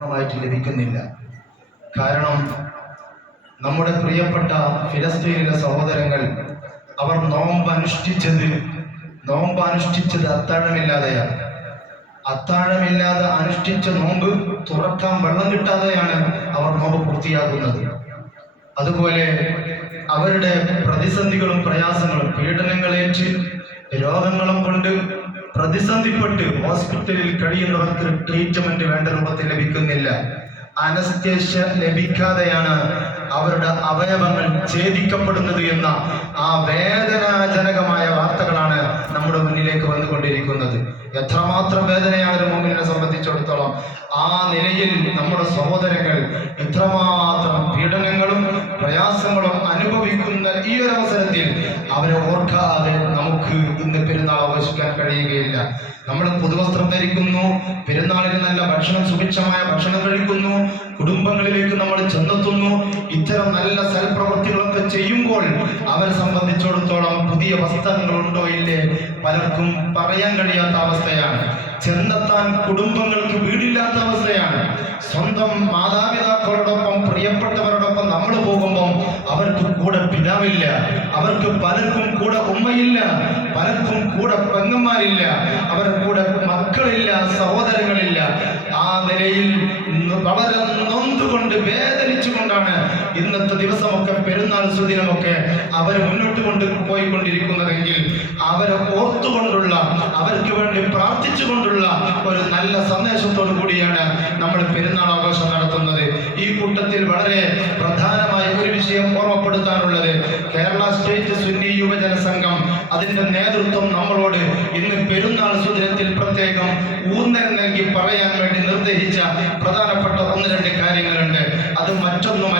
പൂർണമായിട്ട് ലഭിക്കുന്നില്ല. കാരണം നമ്മുടെ പ്രിയപ്പെട്ട ഫിലസ്തീനിലെ സഹോദരങ്ങൾ അവർ നോമ്പ് അനുഷ്ഠിച്ചത് നോമ്പ് അനുഷ്ഠിച്ചത് അത്താഴമില്ലാതെയാണ്. അത്താഴമില്ലാതെ അനുഷ്ഠിച്ച നോമ്പ് തുറക്കാൻ വെള്ളം കിട്ടാതെയാണ് അവർ നോമ്പ് പൂർത്തിയാക്കുന്നത്. അതുപോലെ അവരുടെ പ്രതിസന്ധികളും പ്രയാസങ്ങളും പീഡനങ്ങളേറ്റ് രോഗങ്ങളും കൊണ്ട് പ്രതിസന്ധിപ്പെട്ട് ഹോസ്പിറ്റലിൽ കഴിയുന്നവർക്ക് ട്രീറ്റ്മെന്റ് വേണ്ട രൂപത്തിൽ ലഭിക്കുന്നില്ല. അനസ്തേഷ്യ ലഭിക്കാതെയാണ് അവരുടെ അവയവങ്ങൾ ഛേദിക്കപ്പെടുന്നത് എന്ന ആ വേദനാജനകമായ വാർത്തകളാണ് നമ്മുടെ മുന്നിലേക്ക് വന്നുകൊണ്ടിരിക്കുന്നത്. എത്രമാത്രം വേദനയാണ് ഒരു മോമിനെ സംബന്ധിച്ചിടത്തോളം ആ നിലയിൽ നമ്മുടെ സഹോദരങ്ങൾ എത്രമാത്രം പീഡനങ്ങളും പ്രയാസങ്ങളും അനുഭവിക്കുന്ന ഈ ഒരു അവസരത്തിൽ അവരെ ഓർക്കാതെ നമുക്ക് ഇന്ന് പെരുന്നാൾ ആഘോഷിക്കാൻ കഴിയുകയില്ല. നമ്മൾ പുതുവസ്ത്രം ധരിക്കുന്നു പെരുന്നാളിന് നല്ല ഭക്ഷണം സുഭിക്ഷമായ ഭക്ഷണം കഴിക്കുന്നു കുടുംബങ്ങളിലേക്ക് നമ്മൾ ചെന്നെത്തുന്നു. ഇത്തരം നല്ല സൽപ്രവൃത്തികളൊക്കെ ചെയ്യുമ്പോൾ അവരെ സംബന്ധിച്ചിടത്തോളം പുതിയ വസ്ത്രങ്ങൾ ഉണ്ടോ ഇല്ലേ? പലർക്കും പറയാൻ കഴിയാത്ത അവസ്ഥയാണ്. ചെന്നെത്താൻ കുടുംബങ്ങൾക്ക് വീടില്ലാത്ത അവസ്ഥയാണ്. സ്വന്തം മാതാപിതാക്കളോടൊപ്പം പ്രിയപ്പെട്ടവരോടൊപ്പം നമ്മൾ പോകുമ്പം അവർക്ക് കൂടെ പിതാവില്ല. അവർക്ക് പലർക്കും കൂടെ ഉമ്മയില്ല പലർക്കും കൂടെ പെങ്ങന്മാരില്ല അവരുടെ കൂടെ മക്കളില്ല സഹോദരങ്ങളില്ല. ആ നിലയിൽ വളരെ നൊന്തുകൊണ്ട് വേദനിച്ചുകൊണ്ടാണ് ഇന്നത്തെ ദിവസമൊക്കെ പെരുന്നാൾ സുദിനമൊക്കെ അവർ മുന്നോട്ട് കൊണ്ട് പോയിക്കൊണ്ടിരിക്കുന്നതെങ്കിൽ അവരെ ഓർത്തുകൊണ്ടുള്ള അവർക്ക് വേണ്ടി പ്രാർത്ഥിച്ചുകൊണ്ടുള്ള ഒരു നല്ല സന്ദേശത്തോടു കൂടിയാണ് നമ്മൾ പെരുന്നാൾ ആഘോഷം നടത്തുന്നത്. ഈ കൂട്ടത്തിൽ വളരെ പ്രധാനമായ ഒരു വിഷയം കേരള സ്റ്റേറ്റ് സുന്നി യുവജന സംഘം അതിന്റെ നേതൃത്വം നമ്മളോട് ഇന്ന് പെരുന്നാൾ സുദിനത്തിൽ പ്രത്യേകം ഊന്നൽ നൽകി പറയാൻ വേണ്ടി നിർദ്ദേശിച്ച പ്രധാനപ്പെട്ട ഒന്ന് രണ്ട് കാര്യങ്ങളുണ്ട്. അത് മറ്റൊന്നുമല്ല.